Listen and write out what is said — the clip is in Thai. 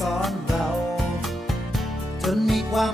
สอนเรา จนมีความ